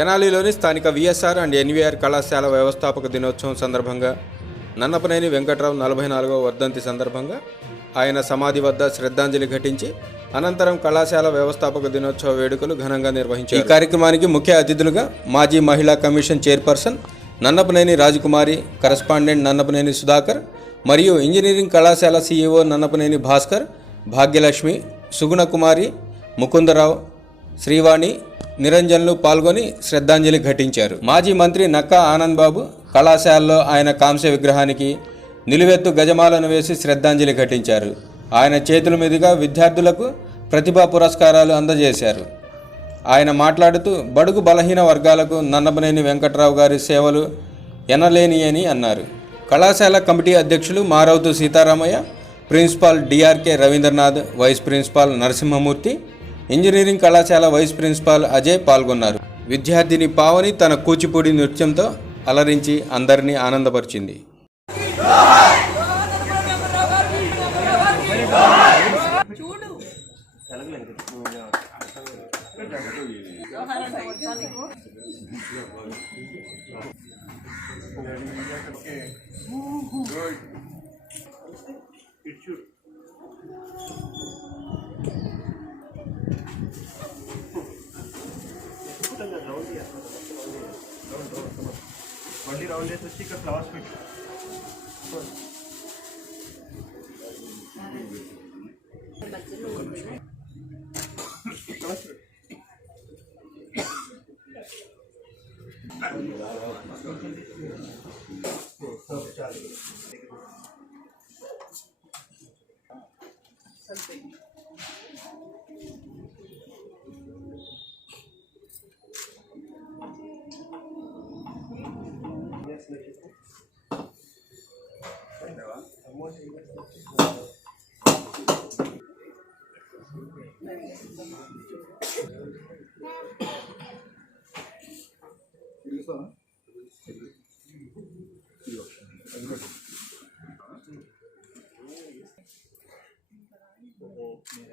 తెనాలిలోని స్థానిక VSR and NVR కళాశాల వ్యవస్థాపక దినోత్సవం సందర్భంగా నన్నపనేని వెంకట్రావు 44వ వర్ధంతి సందర్భంగా ఆయన సమాధి వద్ద శ్రద్ధాంజలి ఘటించి అనంతరం కళాశాల వ్యవస్థాపక దినోత్సవ వేడుకలు ఘనంగా నిర్వహించారు. ఈ కార్యక్రమానికి ముఖ్య అతిథులుగా మాజీ మహిళా కమిషన్ చైర్పర్సన్ నన్నపనేని రాజకుమారి, కరస్పాండెంట్ నన్నపనేని సుధాకర్ మరియు ఇంజనీరింగ్ కళాశాల సీఈఓ నన్నపనేని భాస్కర్, భాగ్యలక్ష్మి, సుగుణకుమారి, ముకుందరావు, శ్రీవాణి, నిరంజన్లు పాల్గొని శ్రద్ధాంజలి ఘటించారు. మాజీ మంత్రి నక్కా ఆనంద్ బాబు కళాశాలలో ఆయన కాంస్య విగ్రహానికి నిలువెత్తు గజమాలను వేసి శ్రద్ధాంజలి ఘటించారు. ఆయన చేతుల మీదుగా విద్యార్థులకు ప్రతిభా పురస్కారాలు అందజేశారు. ఆయన మాట్లాడుతూ బడుగు బలహీన వర్గాలకు నన్నపనేని వెంకట్రావు గారి సేవలు ఎనలేని అని అన్నారు. కళాశాల కమిటీ అధ్యక్షులు మారౌతు Seetharamayya, principal DRK Ravindranath, vice principal Narasimhamurthy, engineering కళాశాల వైస్ ప్రిన్సిపాల్ అజయ్ పాల్గొన్నారు. విద్యార్థిని పావని తన కూచిపూడి నృత్యంతో అలరించి అందరినీ ఆనందపరిచింది. మళ్ళీ రౌండ్ చేసి వచ్చి ఇక్కడ ఫ్లవర్స్ పెట్టి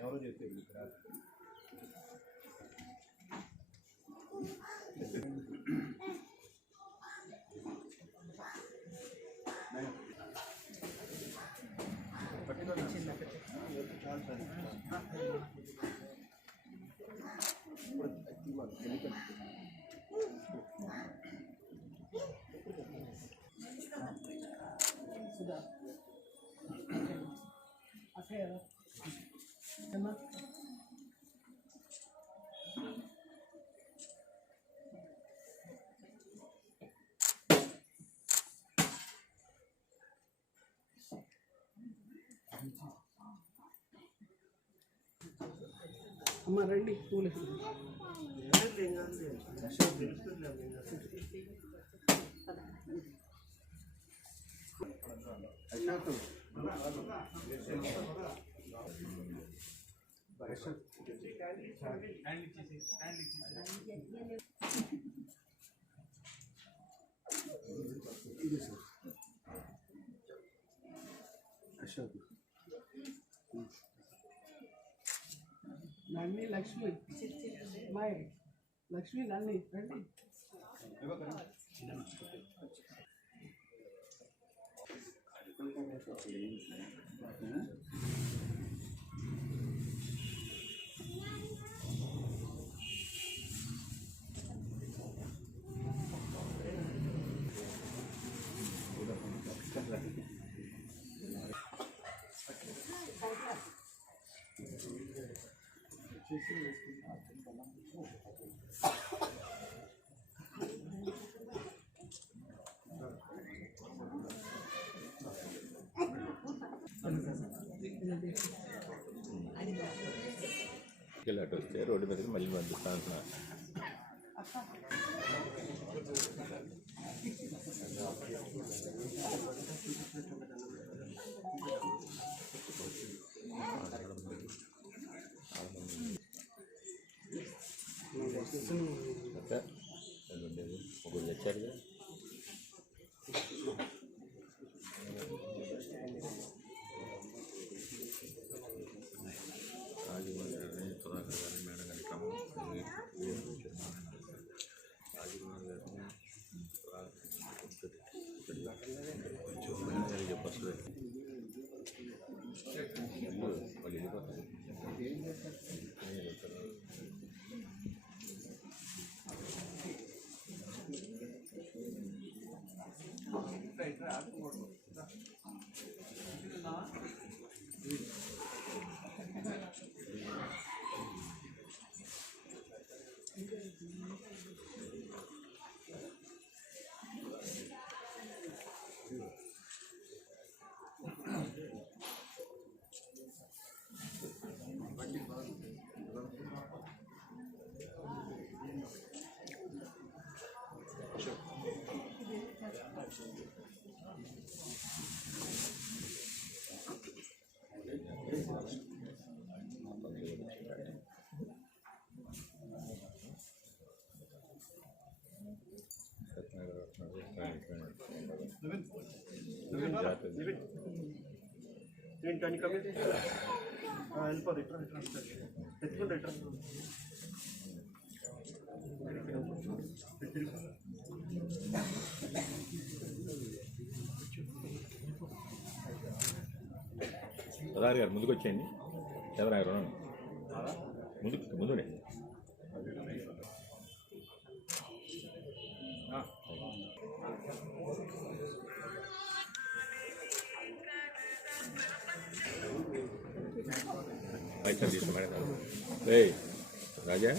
ఎవరో చెప్పారు అమ్మ రండి పూలు నన్ని లక్ష్మి మై లక్ష్మి నన్ని రండి. అటు వస్తే రోడ్డు మీదకి మళ్ళీ పంపిస్తా అంటున్నా. ముగ్గురు తెచ్చారు. మేడం గారి క్రమం ప్రధాని గారు ముందుకు వచ్చేయండి. చంద్రబాబు గారు ముందుడే రాజా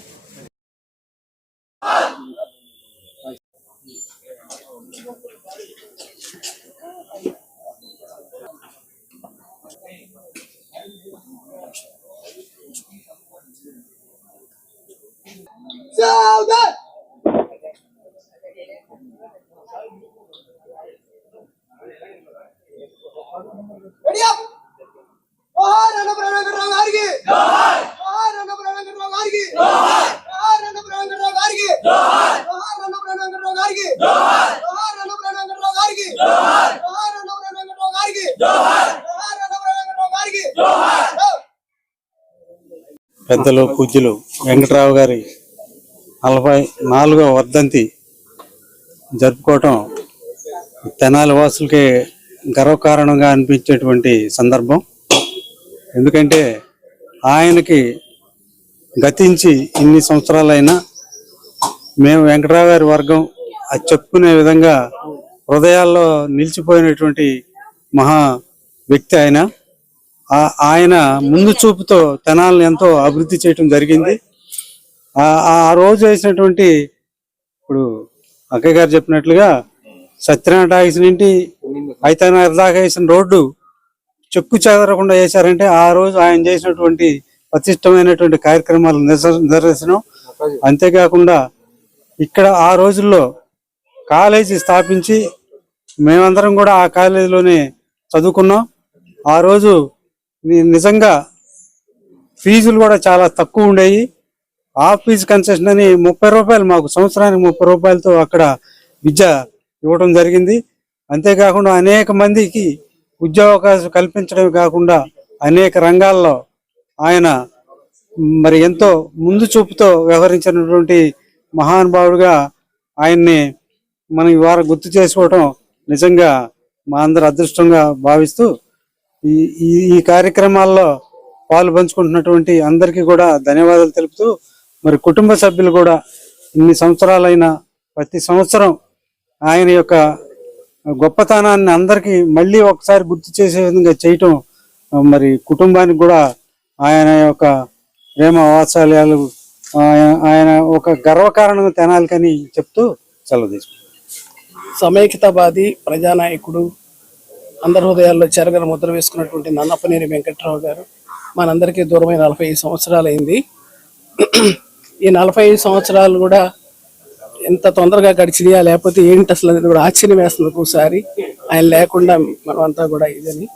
పెద్దలు పూజ్యులు వెంకట్రావు గారి 44వ వర్ధంతి జరుపుకోవటం తెనాలి వాసులకి గర్వకారణంగా అనిపించేటువంటి సందర్భం. ఎందుకంటే ఆయనకి గతించి ఇన్ని సంవత్సరాలైనా మేము వెంకట్రావు గారి వర్గం అది చెప్పుకునే విధంగా హృదయాల్లో నిలిచిపోయినటువంటి మహా వ్యక్తి ఆయన. ఆయన ముందు చూపుతో తెనాలను ఎంతో అభివృద్ధి చేయటం జరిగింది. ఆ రోజు వేసినటువంటి, ఇప్పుడు అక్కయ్య గారు చెప్పినట్లుగా సత్యనారాయణ టాకీస్ నుండి అయితేనగర్ దాకా వేసిన రోడ్డు చెక్కు చెదరకుండా వేశారంటే ఆ రోజు ఆయన చేసినటువంటి ప్రతిష్టమైనటువంటి కార్యక్రమాలు నిదర్శనం. అంతేకాకుండా ఇక్కడ ఆ రోజుల్లో కాలేజీ స్థాపించి మేమందరం కూడా ఆ కాలేజీలోనే చదువుకున్నాం. ఆ రోజు నిజంగా ఫీజులు కూడా చాలా తక్కువ ఉండేవి. హాఫ్ ఫీజు కన్సెషన్ అని 30 రూపాయలు, మాకు సంవత్సరానికి 30 రూపాయలతో అక్కడ విద్య ఇవ్వడం జరిగింది. అంతేకాకుండా అనేక మందికి ఉద్యోగావకాశం కల్పించడమే కాకుండా అనేక రంగాల్లో ఆయన మరి ఎంతో ముందు చూపుతో వ్యవహరించినటువంటి మహానుభావుడుగా ఆయన్ని మనం ఇవాళ గుర్తు చేసుకోవటం నిజంగా మా అందరి అదృష్టంగా భావిస్తూ ఈ కార్యక్రమాల్లో పాలు పంచుకుంటున్నటువంటి అందరికీ కూడా ధన్యవాదాలు తెలుపుతూ, మరి కుటుంబ సభ్యులు కూడా ఇన్ని సంవత్సరాలైన ప్రతి సంవత్సరం ఆయన యొక్క గొప్పతనాన్ని అందరికీ మళ్ళీ ఒకసారి గుర్తు చేసే విధంగా చేయటం, మరి కుటుంబానికి కూడా ఆయన యొక్క ప్రేమ వాత్సల్యాలు ఆయన ఒక గర్వకారణంగా తెనాలికని చెప్తూ సెలవు తీసుకుంటాం. సమైక్యతావాది ప్రజానాయకుడు, అందరి హృదయాల్లో చెరగని ముద్ర వేసుకున్నటువంటి నన్నపనేని వెంకట్రావు గారు మనందరికీ దూరమైన 45 సంవత్సరాలు అయింది. ఈ 45 సంవత్సరాలు కూడా ఎంత తొందరగా గడిచినాయా లేకపోతే ఏంటి అసలు అనేది కూడా ఆశ్చర్యం వేస్తుంది ఒకసారి. ఆయన లేకుండా మనమంతా కూడా ఇదని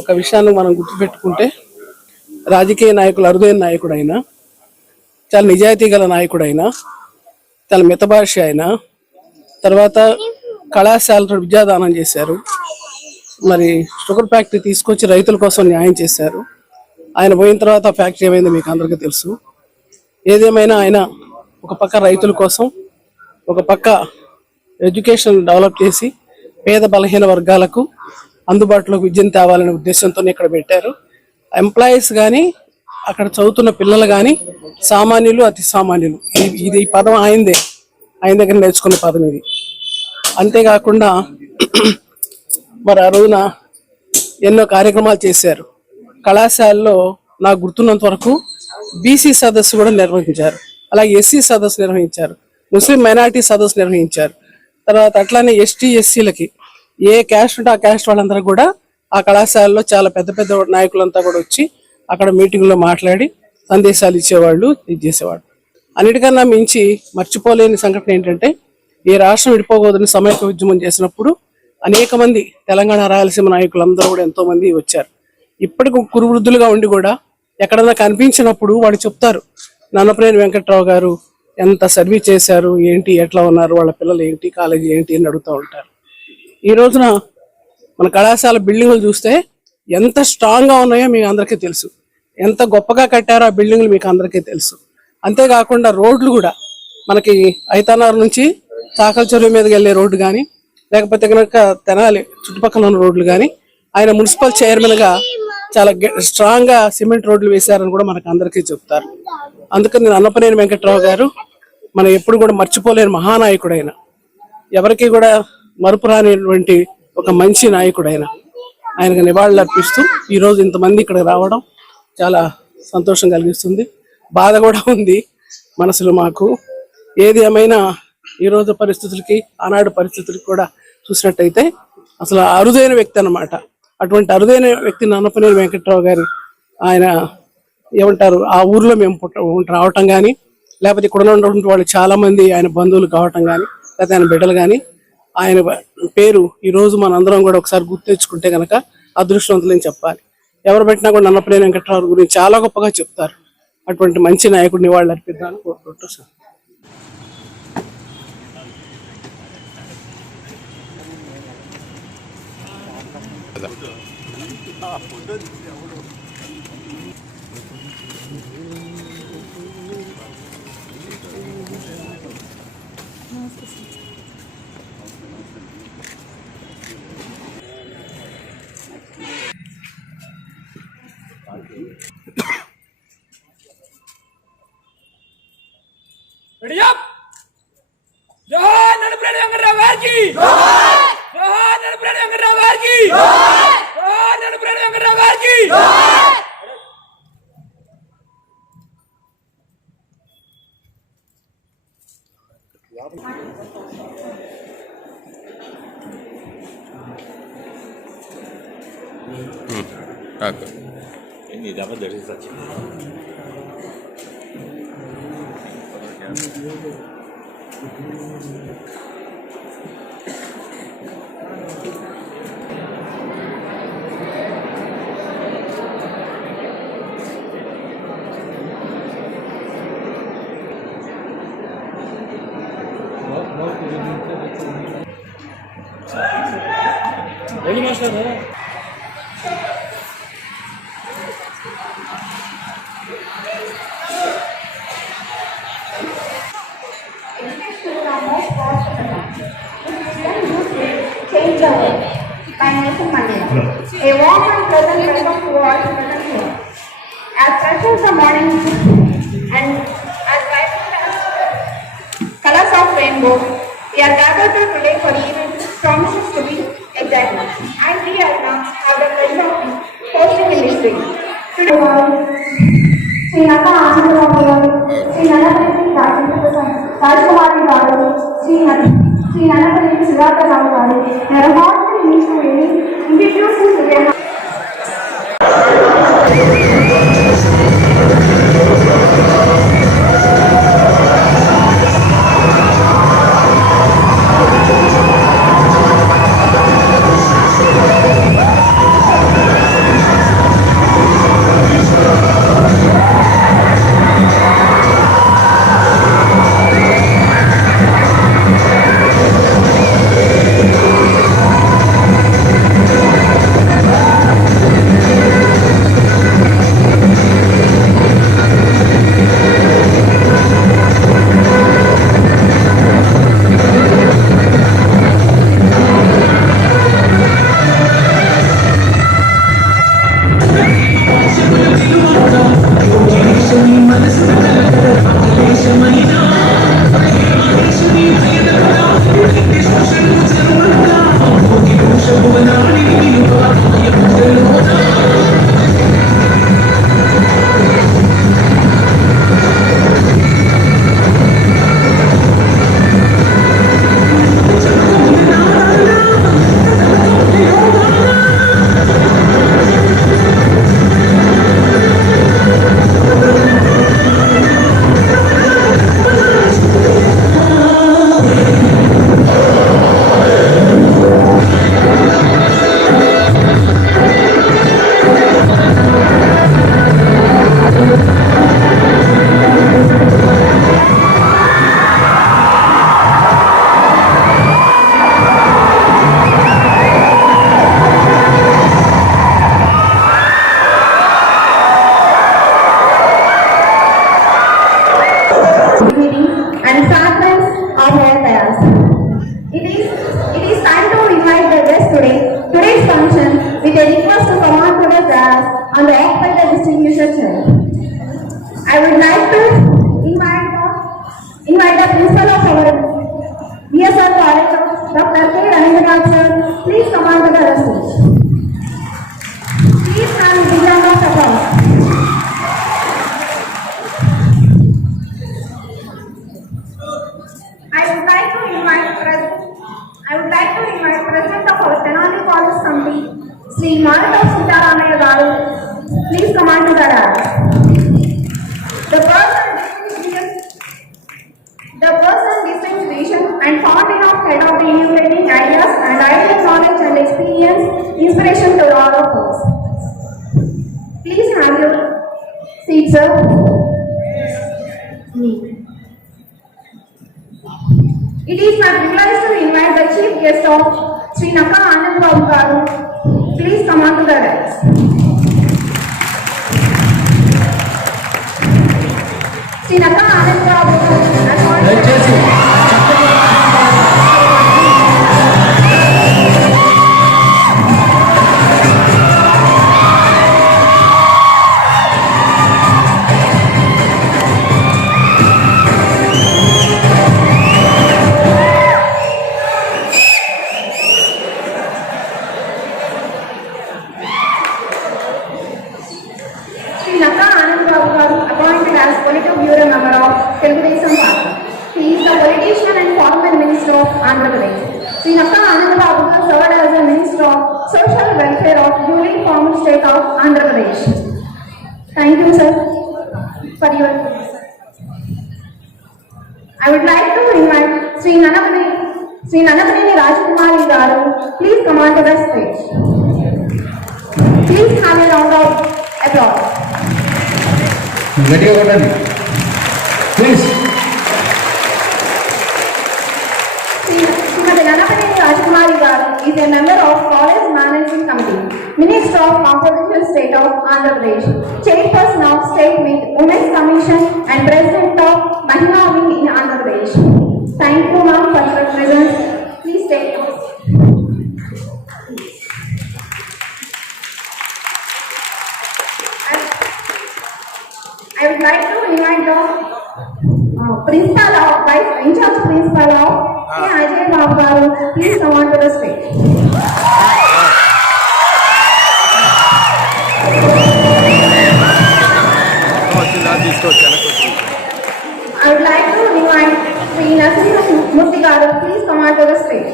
ఒక విషయాన్ని మనం గుర్తుపెట్టుకుంటే, రాజకీయ నాయకులు అరుదైన నాయకుడు అయినా, చాలా నిజాయితీ గల నాయకుడు అయినా, చాలా మితభాష అయినా, తర్వాత కళాశాలలో విద్యాదానం చేశారు. మరి షుగర్ ఫ్యాక్టరీ తీసుకొచ్చి రైతుల కోసం న్యాయం చేశారు. ఆయన పోయిన తర్వాత ఫ్యాక్టరీ ఏమైందో మీకు అందరికీ తెలుసు. ఏదేమైనా ఆయన ఒక పక్క రైతుల కోసం, ఒక పక్క ఎడ్యుకేషన్ డెవలప్ చేసి పేద బలహీన వర్గాలకు అందుబాటులోకి విద్యను తేవాలనే ఉద్దేశంతో ఇక్కడ పెట్టారు. ఎంప్లాయీస్ కానీ అక్కడ చదువుతున్న పిల్లలు కానీ సామాన్యులు అతి సామాన్యులు, ఇది ఈ పదం ఆయనదే, ఆయన దగ్గర నేర్చుకున్న పదం ఇది. అంతేకాకుండా మరి ఆ రోజున ఎన్నో కార్యక్రమాలు చేశారు. కళాశాలలో నాకు గుర్తున్నంత వరకు బీసీ సదస్సు కూడా నిర్వహించారు, అలాగే ఎస్సీ సదస్సు నిర్వహించారు, ముస్లిం మైనారిటీ సదస్సు నిర్వహించారు. తర్వాత అట్లానే ఎస్టీ ఎస్సీలకి ఏ క్యాస్ట్ ఉంటే ఆ క్యాస్ట్ వాళ్ళందరూ కూడా ఆ కళాశాలలో చాలా పెద్ద పెద్ద నాయకులంతా కూడా వచ్చి అక్కడ మీటింగ్లో మాట్లాడి సందేశాలు ఇచ్చేవాళ్ళు, ఇది చేసేవాళ్ళు. అన్నిటికన్నా మించి మర్చిపోలేని సంఘటన ఏంటంటే, ఈ రాష్ట్రం విడిపోకూడదని సమైక్య ఉద్యమం చేసినప్పుడు అనేక మంది తెలంగాణ రాయలసీమ నాయకులందరూ కూడా ఎంతో మంది వచ్చారు. ఇప్పటికి కురువృద్ధులుగా ఉండి కూడా ఎక్కడన్నా కనిపించినప్పుడు వాళ్ళు చెప్తారు, నన్నపనేని వెంకట్రావు గారు ఎంత సర్వీస్ చేశారు, ఏంటి, ఎట్లా ఉన్నారు, వాళ్ళ పిల్లలు ఏంటి, కాలేజీ ఏంటి అని అడుగుతూ ఉంటారు. ఈ రోజున మన కళాశాల బిల్డింగులు చూస్తే ఎంత స్ట్రాంగ్గా ఉన్నాయో మీకు అందరికీ తెలుసు, ఎంత గొప్పగా కట్టారో ఆ బిల్డింగులు మీకు అందరికీ తెలుసు. అంతేకాకుండా రోడ్లు కూడా మనకి ఐతానార్ నుంచి చాకల చెరువు మీదకి వెళ్ళే రోడ్డు కానీ, లేకపోతే కనుక తెనాలి చుట్టుపక్కల ఉన్న రోడ్లు కానీ ఆయన మున్సిపల్ చైర్మన్గా చాలా స్ట్రాంగ్గా సిమెంట్ రోడ్లు వేశారని కూడా మనకు అందరికీ చెప్తారు. అందుకని నన్నపనేని వెంకట్రావు గారు మనం ఎప్పుడు కూడా మర్చిపోలేని మహానాయకుడైన, ఎవరికి కూడా మరుపు రానిటువంటి ఒక మంచి నాయకుడైన ఆయనకు నివాళులు అర్పిస్తూ ఈరోజు ఇంతమంది ఇక్కడ రావడం చాలా సంతోషం కలిగిస్తుంది, బాధ కూడా ఉంది మనసులో మాకు. ఏది ఏమైనా ఈరోజు పరిస్థితులకి ఆనాడు పరిస్థితులకి కూడా చూసినట్టయితే అసలు అరుదైన వ్యక్తి అన్నమాట. అటువంటి అరుదైన వ్యక్తి నన్నపనేని వెంకట్రావు గారు, ఆయన ఏమంటారు, ఆ ఊర్లో మేము రావటం కానీ, లేకపోతే ఇక్కడ ఉన్నటువంటి వాళ్ళు చాలా మంది ఆయన బంధువులు కావటం కానీ, లేకపోతే ఆయన బిడ్డలు కానీ, ఆయన పేరు ఈరోజు మనందరం కూడా ఒకసారి గుర్తు తెచ్చుకుంటే కనుక అదృష్టవంతులని చెప్పాలి. ఎవరు పెట్టినా కూడా నన్నపనేని వెంకట్రావు గురించి చాలా గొప్పగా చెప్తారు. అటువంటి మంచి నాయకుడిని వాళ్ళు అర్పిద్దామని కోరుకుంటూ sir. Ready up! Johan Nannapane Venkataravu Gariki! Johan! Johan Nannapane Venkataravu Gariki! Johan! Johan Nannapane Venkataravu Gariki! Johan! Okay. ఎన్ని దెబ్బలు జరిగింది? Change the world by Nelson Mandela. A warm and pleasant welcome to all present here. As fresh as the morning and as vibrant as colors of rainbow, we are gathered here today for an event which promises to be exciting. And we are now have the pleasure of hosting in this week. Today, Sri Nata Anandaravu garu, Sri Nannapane Rajkumari garu, Sri Nannapane Siddhartharavu garu, they are heartily pleased to introduce him to their like to invite the principal of our BSR College, Dr. K. Ravindranath sir. Please come on to the stage. Please have a big round of applause. I would like to invite President of our Tenali College Committee, Sri Martha Sitaramaya Garu. Please come on to the dais. The person distinct vision and fountain of head of the innovating ideas and ideal knowledge and experience, inspiration to all of us. Please have your seat, sir. It is my privilege to invite the chief guest of Sri Nakka Anand Babu Garu. Please come on to the dais. Sri Nakka Anand Babu Garu. Andhra Pradesh. Sri Nakka Anand Babu served as the Minister of Social Welfare of newly formed state of Andhra Pradesh. Thank you, sir, for your. I would like to invite Sri Nanapani Rajkumari Garu. Please come on to the stage. Please have a round of applause. Ready or ready? Please. Rajkumari Garu is a member of College Managing Committee, Minister of Composition State of Andhra Pradesh, Chairperson of State Women's Commission and President of Mahila Wing in Andhra Pradesh. Thank you, ma'am, for your presence. Please take your seat. I would like to invite the Principal of Vice In charge Principal of Ajay Babu Garu. Please come on to the stage. I would like to invite Sri Narasimha Garu. Please come on to the stage.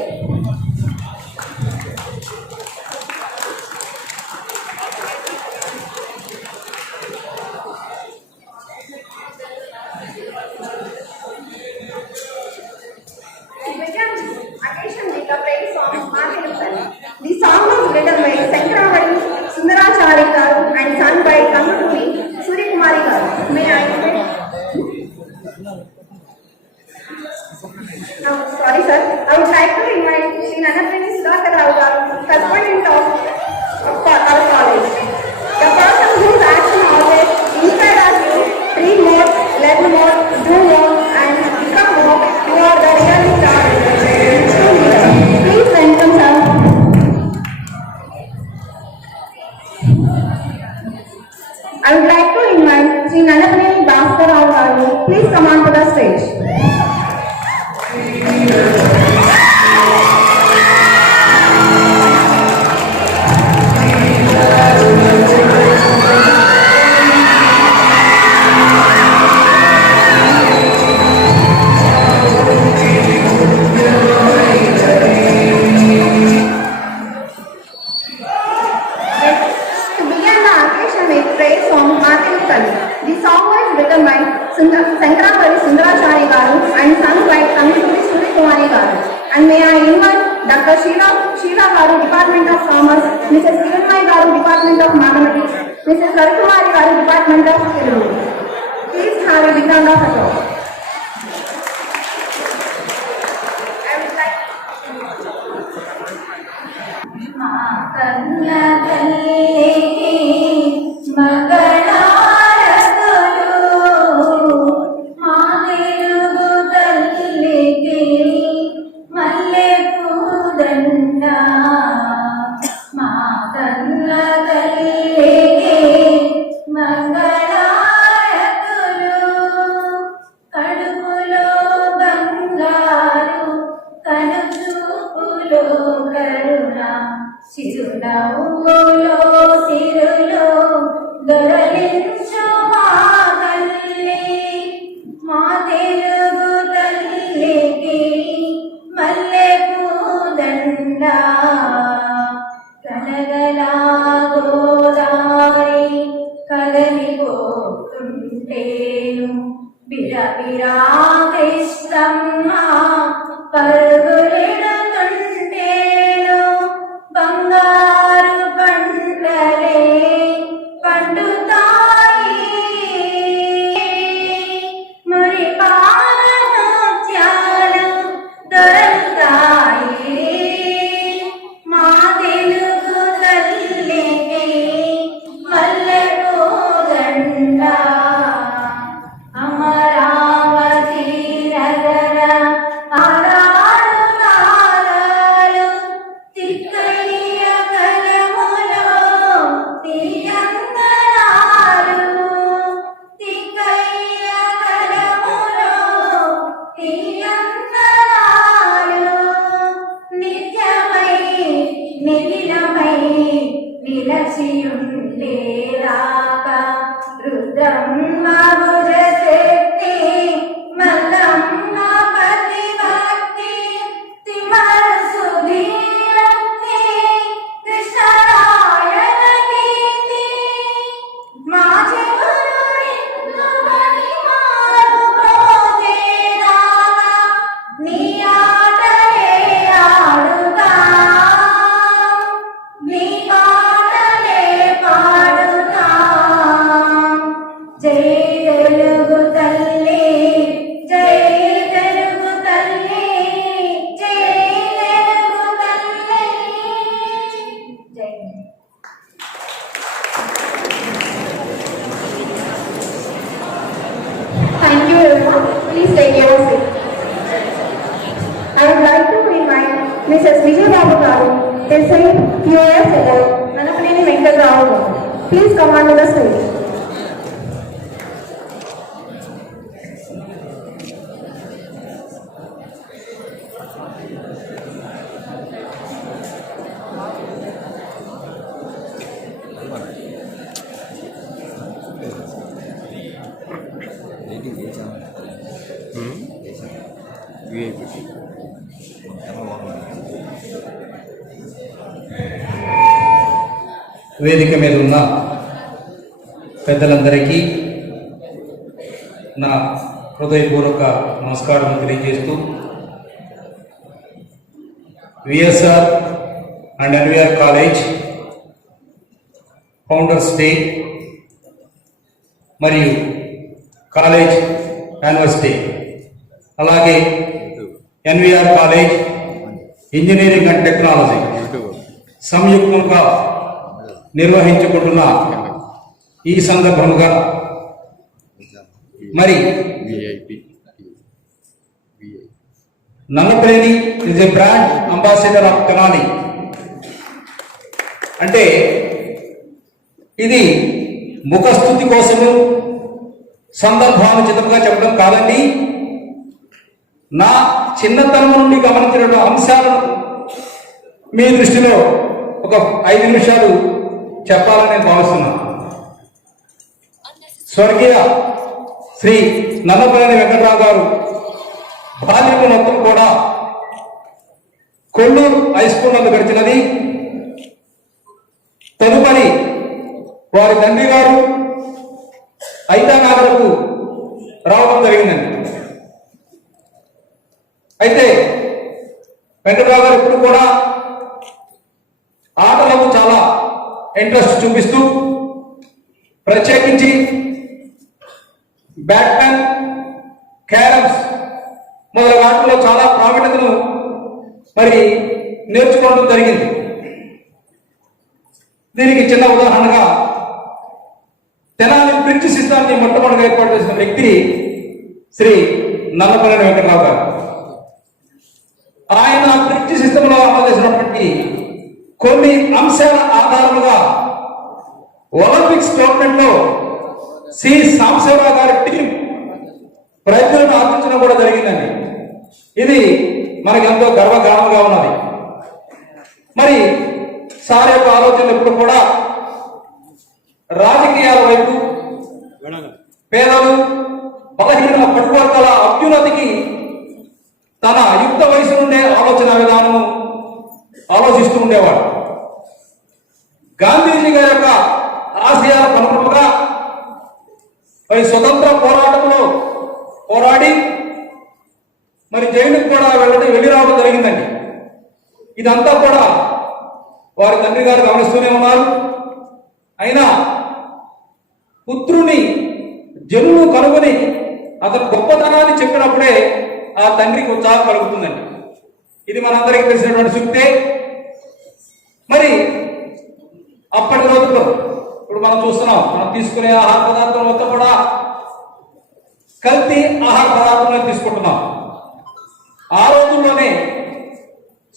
The song was written by Sankaravadi Sundarachari Garu and sung by Kamuduri Suri Kumari Garu. May I invite? Sorry, sir. I would like to invite Sri Nanapani Sudhakar Rao Garu, President of our college. The person whose action always inspired us to read more, learn more, do more, and become more. You are the real star. Please welcome, sir. I would like to invite Sri Nanapani Bhaskar Rao Garu. Please come on to the stage. The song was written by Sankaravadi Sundarachari Garu and sung by Kamuduri Suri Kumari Garu. And may I invite Dr. Sheila Garu, Department of Commerce, Mrs. Kiranmai Garu, Department of Mathematics, Mrs. Ravikumari Garu, Department of Telugu. Please have a big round of applause. I would like మంగళారతులు నవ్వులో సిరులో దొరలించు మా తల్లి, మా తెలుగు తల్లికి మల్లెపూ దండ. కనగలా గోదారి కదలిపోతుంటేను, బిరబిరా కృష్ణమ్మ పరుగులెడుతుంటేను, బంగారు పంటలే పండుతాయి, మురిపాల ముత్యాలు దొరుకుతాయి. మా తెలుగు తల్లికి మల్లెపూ దండ. అమరావతి నగర ఆరాడు నారాలు, తిక్కయ్య కలములో తీయందనాలు, తిక్కయ్య కలములో తీయందనాలు. నిత్యమై నిలిలమై నిలచియుండేరాక, రుద్రమ్మ భుజశక్తి మల్లమ్మ పతిభక్తి, తిమర సుధీరక్తి కృష్ణరాయణ కీర్తి. మా చెవులు విందుమని మారుమోగేదాకా, నీ ఆటలే ఆడుతాం, నీ పాటలే పాడుతాం. జై తెలుగు తల్లి, జై తెలుగు తల్లి, జై తెలుగు తల్లి. జై. Thank you everyone. Please take your seat. I would like to invite Mrs. Vijay Babu Garu to say few words about Nanapaneni Venkatrao garu. Please come on to the stage. వేదిక మీద ఉన్న పెద్దలందరికీ నా హృదయపూర్వక నమస్కారం తెలియజేస్తూ, VSR and NVR college founders day మరియు college anniversary, అలాగే NVR college engineering and technology సంయుక్తంగా నిర్వహించుకుంటున్న ఈ సందర్భంగా మరి Nannapaneni is a brand ambassador of Tenali. అంటే ఇది ముఖస్థుతి కోసము సందర్భానుచితంగా చెప్పడం కాదండి. నా చిన్నతనం నుండి గమనించిన అంశాలను మీ దృష్టిలో ఒక 5 నిమిషాలు చెప్పాలని నేను భావిస్తున్నాను. స్వర్గీయ శ్రీ నన్నపనేని వెంకట్రావు గారు బాల్యం మొత్తం కూడా కొల్లూరు హై స్కూల్ నందు గడిచినది. తదుపరి వారి తండ్రి గారు ఐతానగర్కు రావడం జరిగిందండి. అయితే వెంకట్రావు గారు ఇప్పుడు కూడా ఆటలకు చాలా ఇంట్రెస్ట్ చూపిస్తూ, ప్రత్యేకించి బ్యాడ్మింటన్, క్యారమ్స్ మొదలైన వాటిలో చాలా ప్రావీణ్యతను మరి నేర్చుకోవడం జరిగింది. దీనికి చిన్న ఉదాహరణగా తెనాలి బ్రిడ్జ్ సిస్టాన్ని మొట్టమొదటిగా ఏర్పాటు చేసిన వ్యక్తి శ్రీ నన్నపనేని వెంకట్రావు గారు. ఆయన బ్రిడ్జ్ సిస్టంలో అమలు చేసినటువంటి కొన్ని అంశాల ఆధారంగా ఒలింపిక్స్ టోర్నమెంట్ లో సి సాంబశివరావు గారి టీం ప్రజలను ఆర్జించడం కూడా జరిగిందండి. ఇది మనకి ఎంతో గర్వకారణంగా ఉన్నది. మరి సార్ యొక్క ఆలోచనలు ఎప్పుడు కూడా రాజకీయాల వైపు, పేదలు, బలహీన పట్టువర్గాల అభ్యున్నతికి తన యుక్త వయసు నుండే ఆలోచన విధానం ఆలోచిస్తూ ఉండేవాడు. గాంధీజీ గారి యొక్క ఆశయాల అనుగుణంగా మరి స్వతంత్ర పోరాటంలో పోరాడి మరి జైలుకు కూడా వెళ్ళి రావడం జరిగిందండి. ఇదంతా కూడా వారి తండ్రి గారు గమనిస్తూనే ఉన్నారు. అయినా పుత్రుని జనులు కనుగొని అతను గొప్పతనాన్ని చెప్పినప్పుడే ఆ తండ్రికి ఉత్సాహం కలుగుతుందండి. ఇది మనందరికీ తెలిసినటువంటి సూక్తే. మరి అప్పటి రోజుల్లో ఇప్పుడు మనం చూస్తున్నాం, మనం తీసుకునే ఆహార పదార్థం మొత్తం కూడా కల్తీ ఆహార పదార్థాలను తీసుకుంటున్నాం. ఆ రోజుల్లోనే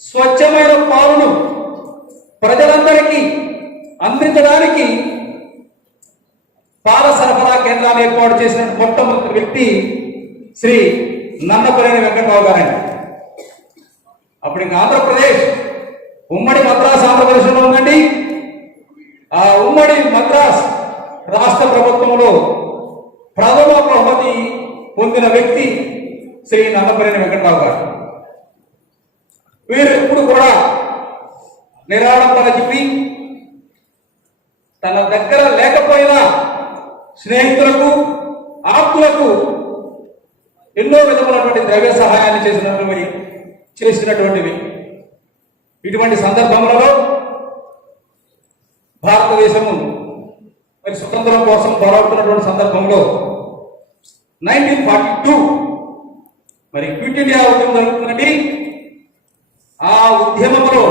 స్వచ్ఛమైన పాలను ప్రజలందరికీ అందించడానికి పాల సరఫరా కేంద్రాలు ఏర్పాటు చేసిన మొట్టమొదటి వ్యక్తి శ్రీ నన్నపనేని వెంకటరావు గారండి. అప్పుడు ఇంకా ఆంధ్రప్రదేశ్ ఉమ్మడి మద్రాస్ ఆంధ్రప్రదేశ్లో ఉందండి. ఆ ఉమ్మడి మద్రాస్ రాష్ట్ర ప్రభుత్వంలో ప్రథమ బహుమతి పొందిన వ్యక్తి శ్రీ నన్నపనేని వెంకటరావు గారు. వీరు ఎప్పుడు కూడా నిరాడంబర చెప్పి తన దగ్గర లేకపోయినా స్నేహితులకు, ఆప్తులకు ఎన్నో విధములైనటువంటి ద్రవ్య సహాయాన్ని చేసినటువంటివి. ఇటువంటి సందర్భంలో భారతదేశము మరి స్వతంత్రం కోసం పోరాడుతున్నటువంటి సందర్భంలో 1942 మరి క్విట్ ఇండియా ఉద్యమం జరుగుతుందండి. ఆ ఉద్యమంలో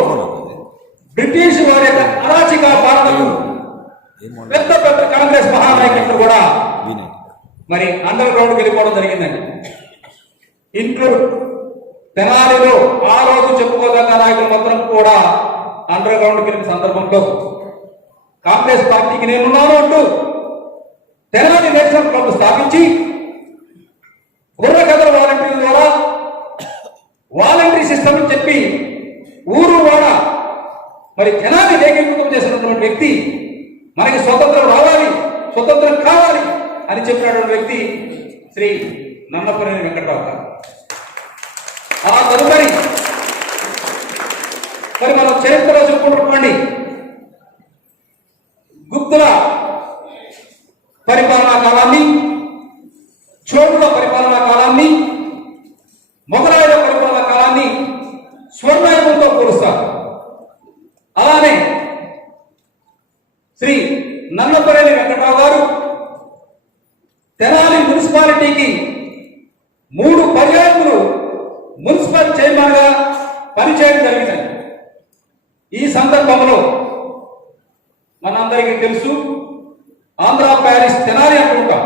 బ్రిటిష్ వారి యొక్క అరాచక పాలనకు పెద్ద పెద్ద కాంగ్రెస్ మహానాయకులు కూడా మరి అండర్ గ్రౌండ్కి వెళ్ళిపోవడం జరిగిందండి. ఇంట్లో తెనాలిలో ఆ రోజు చెప్పుకోదగ్గ నాయకులు మొత్తం కూడా అండర్ గ్రౌండ్కి వెళ్ళిన సందర్భంలో కాంగ్రెస్ పార్టీకి నేనున్నాను అంటూ తెనాలి నేషనల్ క్లబ్ స్థాపించి గుర్రకథల వాలంటీర్ల ద్వారా వాలంటరీ సిస్టమ్ చెప్పి ఊరు వాడ మరి జనాన్ని ఏకీకృతం చేసినటువంటి వ్యక్తి, మనకి స్వతంత్రం రావాలి, స్వతంత్రం కావాలి అని చెప్పినటువంటి వ్యక్తి శ్రీ నన్నపనేని వెంకటరావు గారు. ఆ తదుపరి మరి మనం చరిత్రలో చెప్పుకుంటున్నటువంటి గుప్తుల పరిపాలనా కాలాన్ని, చోళుల పరిపాలనా కాలాన్ని, మొఘలాయుల పరిపాలనా కాలాన్ని స్వర్ణయుగంతో పోలుస్తారు. అలానే శ్రీ నన్నపనేని వెంకటరావు గారు తెనాలి మున్సిపాలిటీకి 3 పర్యాయములు మున్సిపల్ చైర్మన్ గా పనిచేయడం జరిగింది. ఈ సందర్భంలో మనందరికీ తెలుసు, ఆంధ్ర ప్యారిస్ తెనాలి అంటుంటాం.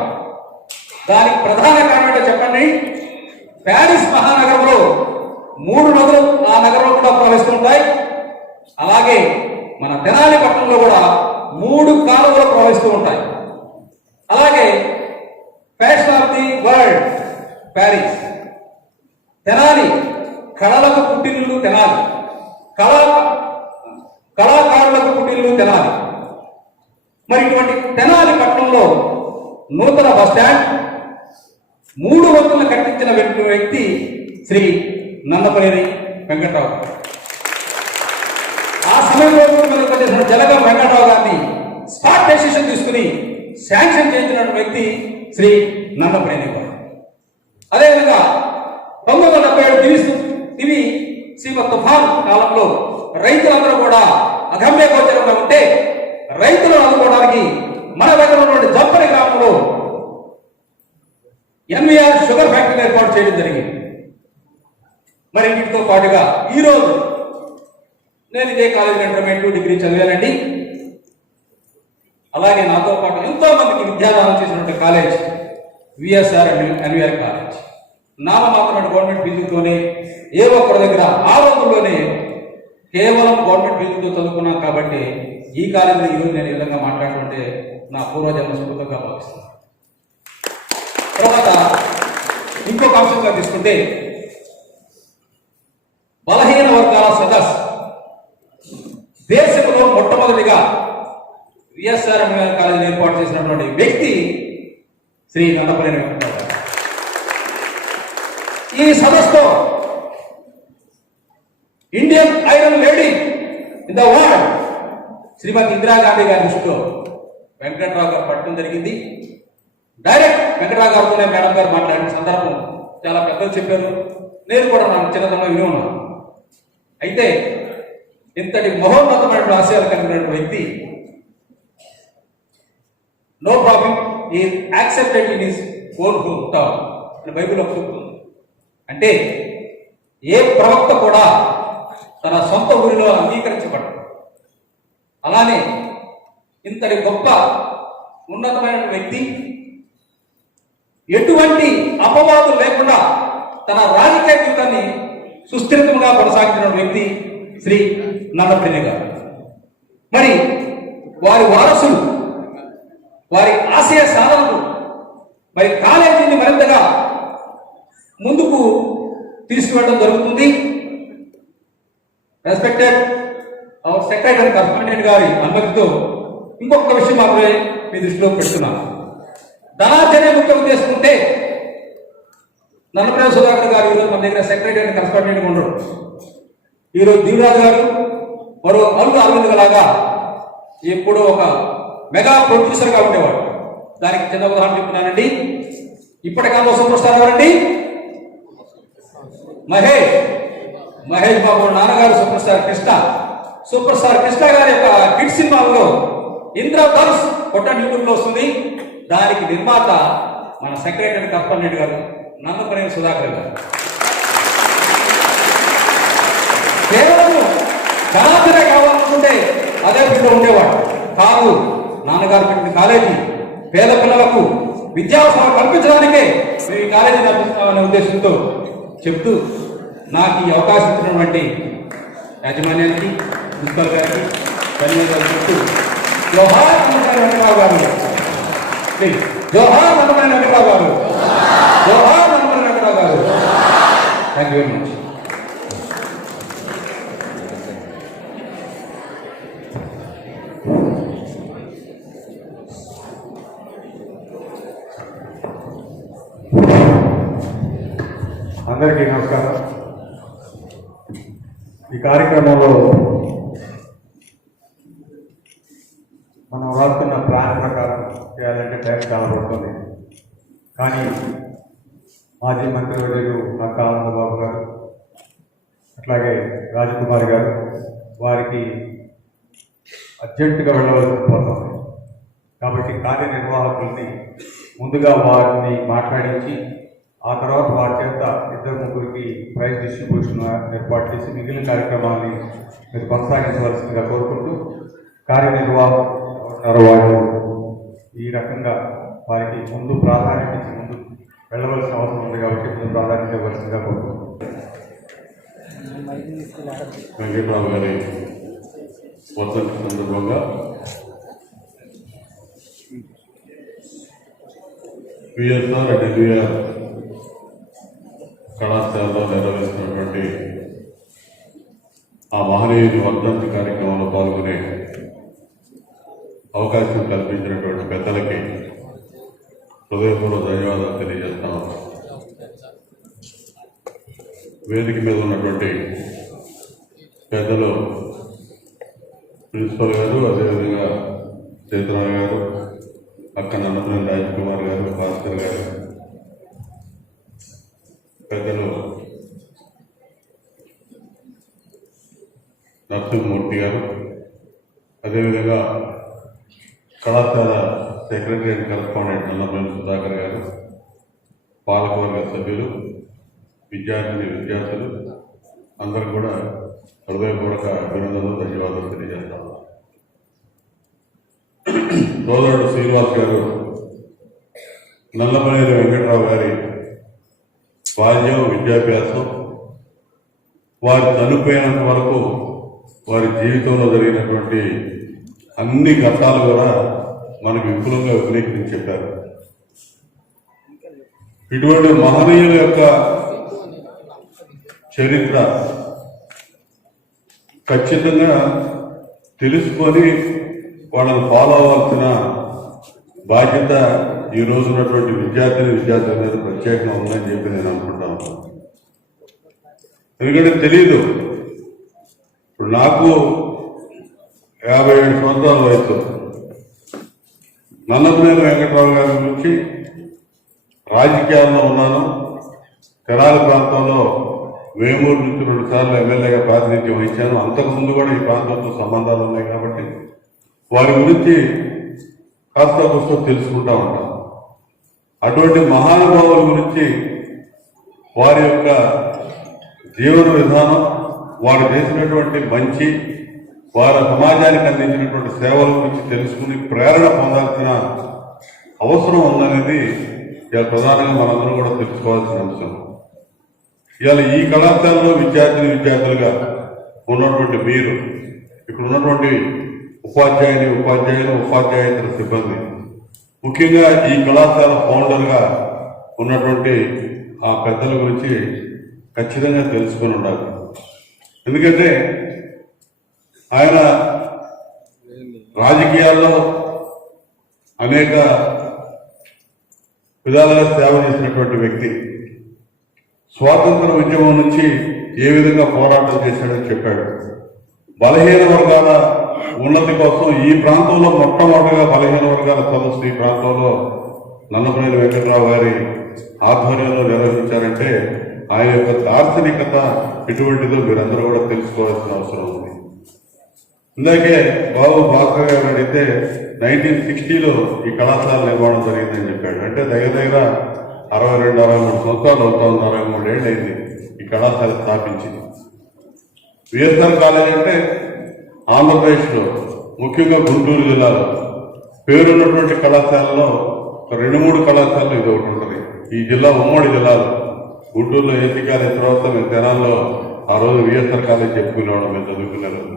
దానికి ప్రధాన కారణం చెప్పండి. ప్యారిస్ మహానగరంలో 3 నదులు ఆ నగరంలో కూడా ప్రవహిస్తుంటాయి. అలాగే మన తెనాలి పట్టణంలో కూడా 3 కాలువలు ప్రవహిస్తూ ఉంటాయి. అలాగే fashion of the world Paris, Tenali కళలకు పుట్టిల్లు తెనాలి, కళాకారులకు పుట్టిల్లు తెనాలి. మరి ఇటువంటి తెనాలి పట్టణంలో నూతన బస్టాండ్ 3 వంతులు కట్టించిన వ్యక్తి శ్రీ నన్నపనేని వెంకటరావు. ఆ సమయంలో చేసిన జలగం వెంకటరావు గారిని స్పాట్ డెసిషన్ తీసుకుని శాంక్షన్ చేసిన వ్యక్తి శ్రీ నన్నపనేని గారు. అదేవిధంగా 1977 దివి సీమ తుఫాన్ కాలంలో రైతులందరూ కూడా అగమ్య గోచరంగా ఉంటే రైతులను అందుకోవడానికి మన దగ్గర ఉన్నటువంటి జంపని గ్రామంలో NVR షుగర్ ఫ్యాక్టరీ ఏర్పాటు చేయడం జరిగింది. మరి వీటితో పాటుగా ఈరోజు నేను ఇదే కాలేజీ ఇంటర్మీడియట్ డిగ్రీ చదివానండి. అలాగే నాతో పాటు ఎంతో మందికి విద్యాదానం చేసినటువంటి కాలేజ్ విఎస్ఆర్ NVR కాలేజ్. నామమాత్రమైన గవర్నమెంట్ బిల్డింగ్తోనే ఏ ఒక్కరి దగ్గర ఆ రోజుల్లోనే కేవలం గవర్నమెంట్ బిల్డింగ్తో చదువుకున్నాం కాబట్టి ఈ కాలేజీలో ఈరోజు నేను ఈ విధంగా మాట్లాడుతుంటే నా పూర్వజన్మ స్ఫూర్తిగా భావిస్తున్నాను. తర్వాత ఇంకొక అంశంగా తీసుకుంటే బలహీన వర్గాల సదస్సు దేశంలో మొట్టమొదటిగా విఎస్ఆర్ కాలేజీలో ఏర్పాటు చేసినటువంటి వ్యక్తి శ్రీ నన్నపనేని వెంకట్రావు గారు. ఈ సదస్సులో Indian iron lady in the world Shrimati Indira Gandhi గారి దృష్టిలో వెంకట్రావు గారు పట్టడం జరిగింది. డైరెక్ట్ వెంకట్రావు గారితోనే మేడం గారు మాట్లాడిన సందర్భం చాలా పెద్దలు చెప్పారు. నేను కూడా నాకు చిన్నతనంలో విని ఉన్నాను. అయితే ఇంతటి మహోన్నతమైన ఆశయాలు కలిగినటువంటి వ్యక్తి నో ప్రాబ్లం ఈ accepted in his own home town అని బైబిల్లో చెప్తుంది. అంటే ఏ ప్రవక్త కూడా తన సొంత ఊరిలో అంగీకరించబడ్డాడు. అలానే ఇంతటి గొప్ప ఉన్నతమైన వ్యక్తి ఎటువంటి అపవాదులు లేకుండా తన రాజకీయ జీవితాన్ని సుస్థిరంగా కొనసాగించిన వ్యక్తి శ్రీ నన్నపనేని గారు. మరి వారి వారసులు వారి ఆశయ సాధనలు మరి కాలేజీని మరింతగా ముందుకు తీసుకువెళ్ళడం జరుగుతుంది. Respected hour secretary and correspondent గారి అనుమతితో ఇంకొక విషయం మాత్రమే మీ దృష్టిలో పెడుతున్నాను. ధనార్జనే ముఖ్య ఉద్దేశం ఉంటే నన్నపనేని సుధాకర్ గారు ఈరోజు మన దగ్గర సెక్రటరీ అండ్ కరస్పాండెంట్ ఉండరు. ఈరోజు దీవరాజు గారు మరో అల్లు అరవింద్ లాగా ఎప్పుడో ఒక మెగా ప్రొడ్యూసర్గా ఉండేవాడు. దానికి చిన్న ఉదాహరణ చెప్తున్నానండి. ఇప్పటికాలంలో సూపర్ స్టార్ ఎవరండి? మహేష్ బాబు నాన్నగారు సూపర్ స్టార్ కృష్ణ గారి యొక్క హిట్ సినిమాలో ఇంద్రధనుష్ కొట్టండి యూట్యూబ్లో వస్తుంది. దానికి నిర్మాత మన సెక్రటరీ కరస్పాండెంట్ గారు నన్నపనేని సుధాకర్ గారు. కేవలం ధనార్జనే కావాలనుకుంటే అదే ఫీల్డ్లో ఉండేవాడు కాదు. నాన్నగారు పెట్టిన కాలేజీ పేద పిల్లలకు విద్యావసరం కల్పించడానికే మేము ఈ కాలేజీ నడిపిస్తున్నామనే ఉద్దేశంతో చెప్తూ నాకు ఈ అవకాశం ఇచ్చినటువంటి యాజమాన్యానికి ప్రిన్సిపల్ గారికి ధన్యవాదాలు చెప్తూ జోహార్ నన్నపనేని వెంకట్రావు గారు, జోహార్ నన్నపనేని వెంకట్రావు గారు, జోహార్ నన్నపనేని వెంకట్రావు గారు. Thank you very much. అందరికీ నమస్కారం. ఈ కార్యక్రమంలో మనం రాస్తున్న ప్లాన్ ప్రకారం చేయాలంటే టైం చాలా పడుతుంది. కానీ మాజీ మంత్రివర్యులు నక్కా ఆనందబాబు గారు అట్లాగే రాజకుమారి గారు వారికి అర్జెంటుగా వెళ్ళవలసిన పోతుంది. కాబట్టి కార్యనిర్వాహకుల్ని ముందుగా వారిని మాట్లాడించి ఆ తర్వాత వారి చేత 2-3 ప్రైజ్ డిస్ట్రిబ్యూషన్ ఏర్పాటు చేసి మిగిలిన కార్యక్రమాన్ని మీరు కొనసాగించవలసిందిగా కోరుకుంటూ కార్యనిర్వాహకులు వారు ఈ రకంగా వారికి ముందు ప్రాధాన్యత ఇచ్చి ముందు వెళ్ళవలసిన అవసరం ఉంది కాబట్టి ముందు ప్రాధాన్యత ఇవ్వవలసిందిగా కోరుకుంటున్నాను. వెంకట్రావు గారి వర్ధంతి సందర్భంగా విఎస్ఆర్ అండ్ ఎన్వీఆర్ కళాశాలలో నిర్వహిస్తున్నటువంటి ఆ మహనీయుని వర్ధంతి కార్యక్రమంలో పాల్గొనే అవకాశం కల్పించినటువంటి పెద్దలకి హృదయపూర్వక ధన్యవాదాలు తెలియజేస్తాను. వేదిక మీద ఉన్నటువంటి పెద్దలు ప్రిన్సిపల్ గారు, అదేవిధంగా చేతరావు గారు, అక్క నన్నపనేని రాజకుమార్ గారు, భాస్కర్ గారు, పెద్దలు నరసింహమూర్తి గారు, అదేవిధంగా కళాశాల secretary and correspondent Nannapaneni Sudhakar గారు, పాలకవర్గ సభ్యులు, విద్యార్థులు అందరూ కూడా హృదయపూర్వక అభినందనలు, ధన్యవాదాలు తెలియజేస్తాను. సోదరుడు శ్రీనివాస్ గారు నన్నపనేని వెంకట్రావు గారి బాల్యం, విద్యాభ్యాసం, వారు చనిపోయినంత వరకు వారి జీవితంలో జరిగినటువంటి అన్ని ఘట్టాలు కూడా మనకు విపులంగా విపులీకరించి చెప్పారు. ఇటువంటి మహనీయుల యొక్క చరిత్ర ఖచ్చితంగా తెలుసుకొని వాళ్ళని ఫాలో అవ్వాల్సిన బాధ్యత ఈ రోజు ఉన్నటువంటి విద్యార్థుల మీద ప్రత్యేకంగా ఉందని చెప్పి నేను అనుకుంటాను. ఎందుకంటే తెలీదు. ఇప్పుడు నాకు 57 సంవత్సరాల వయసు. నన్నపనేని వెంకట్రావు గారి గురించి రాజకీయాల్లో ఉన్నాను. తెనాలి ప్రాంతంలో వేమూరు నుంచి 2 సార్లు ఎమ్మెల్యేగా ప్రాతినిధ్యం వహించాను. అంతకుముందు కూడా ఈ ప్రాంతంతో సంబంధాలు ఉన్నాయి కాబట్టి వారి గురించి కాస్త కూస్తో తెలుసుకుంటా ఉంటాం. అటువంటి మహానుభావుల గురించి వారి యొక్క జీవన విధానం, వారు చేసినటువంటి మంచి, వారి సమాజానికి అందించినటువంటి సేవల గురించి తెలుసుకుని ప్రేరణ పొందాల్సిన అవసరం ఉందనేది ఇవాళ ప్రధానంగా మనందరం కూడా తెలుసుకోవాల్సిన అంశం. ఇవాళ ఈ కళాశాలలో విద్యార్థులుగా ఉన్నటువంటి మీరు, ఇక్కడ ఉన్నటువంటి ఉపాధ్యాయేతర సిబ్బంది, ముఖ్యంగా ఈ కళాశాల ఫౌండర్గా ఉన్నటువంటి ఆ పెద్దల గురించి ఖచ్చితంగా తెలుసుకొని ఉండాలి. ఎందుకంటే ఆయన రాజకీయాల్లో అనేక విధాలుగా సేవ చేసినటువంటి వ్యక్తి. స్వాతంత్ర ఉద్యమం నుంచి ఏ విధంగా పోరాటం చేశాడని చెప్పాడు. బలహీన వర్గాల ఉన్నతి కోసం ఈ ప్రాంతంలో మొట్టమొదటిగా బలహీన వర్గాల సదస్సు ఈ ప్రాంతంలో నన్నపనేని వెంకట్రావు గారి ఆధ్వర్యంలో నిర్వహించారంటే ఆయన యొక్క దార్శనికత ఎటువంటిదో మీరందరూ కూడా తెలుసుకోవాల్సిన అవసరం ఉంది. ఇందాకే బాబు భాస్కర్ గారు అడిగితే 1960లో ఈ కళాశాల నిర్మాణం జరిగిందని చెప్పాడు. అంటే దగ్గర 62-63 సంవత్సరాలు అవుతుంది. 63 ఏళ్ళు అయింది ఈ కళాశాల స్థాపించి. విఎస్ఆర్ కాలేజ్ అంటే ఆంధ్రప్రదేశ్లో, ముఖ్యంగా గుంటూరు జిల్లాలో పేరున్నటువంటి కళాశాలలో 2-3 కళాశాలలు ఇది ఒకటి ఉంటుంది. ఈ జిల్లా ఉమ్మడి జిల్లాలో గుంటూరులో ఏసీ కాలేజ్ తర్వాత మేము తెనాల్లో ఆ రోజు విఎస్ఆర్ కాలేజ్ చెప్పుకునేవాళ్ళం మేము చదువుకునే రోజు.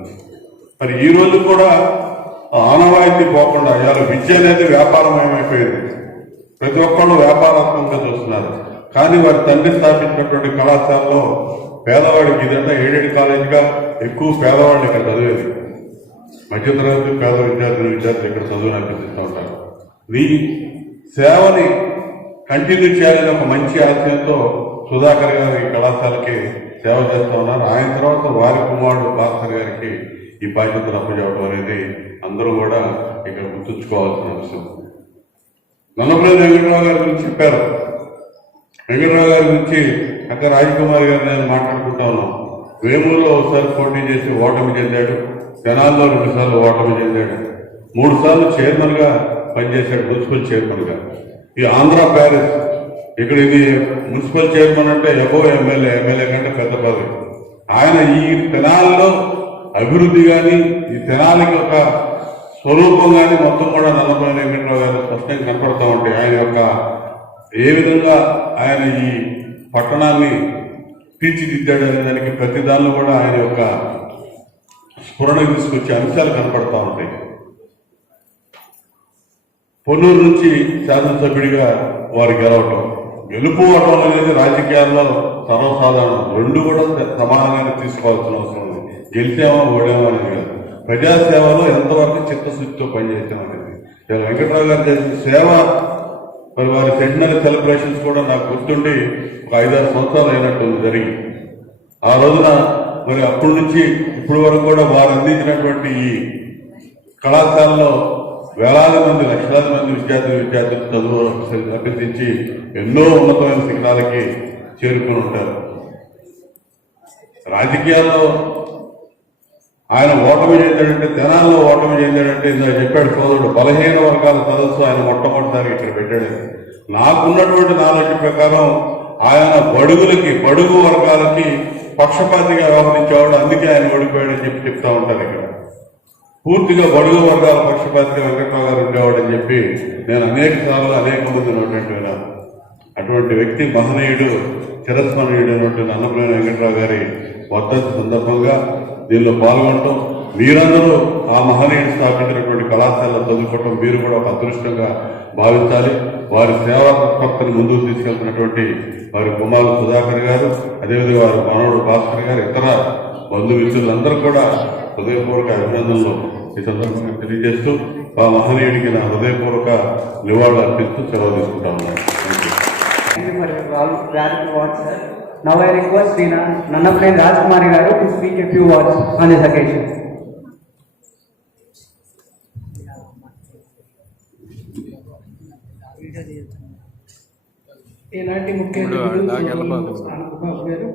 మరి ఈ రోజు కూడా ఆనవాయితీ పోకుండా ఇవాళ విద్య అనేది వ్యాపారమయమైపోయింది. ప్రతి ఒక్కళ్ళు వ్యాపారాత్మకంగా చూస్తున్నారు. కానీ వారి తండ్రి స్థాపించినటువంటి కళాశాలలో పేదవాడికి, ఇదంతా ఎయిడెడ్ కాలేజీగా ఎక్కువ పేదవాళ్ళు ఇక్కడ చదివేది. మధ్యతరగతి పేద విద్యార్థులు ఇక్కడ చదువును అభ్యసిస్తూ ఉంటారు. ఈ సేవని కంటిన్యూ చేయాలని ఒక మంచి ఆశయంతో సుధాకర్ గారు ఈ కళాశాలకి సేవ చేస్తూ ఉన్నారు. ఆయన తర్వాత వారి కుమారుడు భాస్కర్ గారికి ఈ బాధ్యతలు అప్పచెప్పడం అనేది అందరూ కూడా ఇక్కడ గుర్తుంచుకోవాల్సిన అంశం. నన్నపనేని వెంకట్రావు గారి గురించి చెప్పారు. వెంకట్రావు గారి గురించి అక్క రాజకుమారి గారు నేను మాట్లాడుకుంటా ఉన్నాం. వేమూరులో ఒకసారి పోటీ చేసి ఓటమి చెందాడు. తెనాల్లో 2 సార్లు ఓటమి చెందాడు. 3 సార్లు చైర్మన్ గా పనిచేశాడు, మున్సిపల్ చైర్మన్ గా. ఈ ఆంధ్ర ప్యారిస్, ఇక్కడ ఇది మున్సిపల్ చైర్మన్ అంటే ఎమ్మెల్యే కంటే పెద్ద పదవి. ఆయన ఈ తెనాలిలో అభివృద్ధి కానీ, ఈ తెనాలికి ఒక స్వరూపం కానీ మొత్తం కూడా నన్నపనేని వెంకట్రావు గారు స్పష్టంగా కనపడతా ఉంటాయి. ఆయన యొక్క ఏ విధంగా ఆయన ఈ పట్టణాన్ని తీర్చిదిద్దాడు అనే దానికి ప్రతి దానిలో కూడా ఆయన యొక్క స్ఫురణ తీసుకొచ్చే అంశాలు కనపడతా ఉంటాయి. పొన్నూరు నుంచి శాసనసభ్యుడిగా వారు గెలుపుకోవటం అనేది రాజకీయాల్లో సర్వసాధారణం. 2 కూడా సమానంగా తీసుకోవాల్సిన అవసరం ఉంది. గెలిచామా ఓడామా అనేది కాదు. ప్రజాసేవలో ఎంతవరకు చిత్తశుద్ధితో పనిచేసామనేది. వెంకట్రావు గారు చేసిన సేవ, మరి వారి సెంటినరీ సెలబ్రేషన్స్ కూడా నాకు గుర్తుండి ఒక 5-6 సంవత్సరాలు అయినట్టు జరిగి, ఆ రోజున మరి అప్పటి నుంచి ఇప్పటి వరకు కూడా వారు అందించినటువంటి ఈ కళాశాలలో వేలాది మంది, లక్షలాది మంది విద్యార్థులు చదువు అభ్యసించి ఎన్నో ఉన్నతమైన శిఖరాలకి చేరుకుని ఉంటారు. రాజకీయాల్లో ఆయన ఓటమి చెందాడంటే, తెనాల్లో ఓటమి చెందాడంటే ఇందులో చెప్పాడు సోదరుడు, బలహీన వర్గాల సదస్సు ఆయన మొట్టమొదటిసారి ఇక్కడ పెట్టాడు. నాకున్నటువంటి నాలెడ్జ్ ప్రకారం ఆయన బడుగు వర్గాలకి పక్షపాతిగా వ్యవహరించేవాడు. అందుకే ఆయన ఓడిపోయాడని చెప్పి చెప్తా ఉంటారు. ఇక్కడ పూర్తిగా బడుగు వర్గాల పక్షపాతిగా వెంకట్రావు గారు ఉండేవాడని చెప్పి నేను అనేక మంది ఉన్నటువంటి విన్నాను. అటువంటి వ్యక్తి, మహనీయుడు, చిరస్మరణీయుడు అయినటువంటి నన్నపనేని వెంకట్రావు గారి వర్ధంతి సందర్భంగా దీనిలో పాల్గొనటం, మీరందరూ ఆ మహనీయుడు స్థాపించినటువంటి కళాశాలలో చదువుకోవటం మీరు కూడా ఒక అదృష్టంగా భావించాలి. వారి సేవా తత్పరతను ముందుకు తీసుకెళ్తున్నటువంటి వారి కుమారుడు సుధాకర్ గారు, అదేవిధంగా వారి మనవడు భాస్కర్ గారు, ఇతర బంధుమిత్రులందరూ కూడా హృదయపూర్వక అభినందనలు ఈ సందర్భంగా తెలియజేస్తూ ఆ మహనీయుడికి నా హృదయపూర్వక నివాళులు అర్పిస్తూ సెలవు తీసుకుంటా ఉన్నాను. Thank you for your valuable words, sir. Now I request Dina Nannapalli Rajkumari Garu to speak a few words on this occasion. ఈనాటి ముఖ్య అతిథులు బాబు గారు,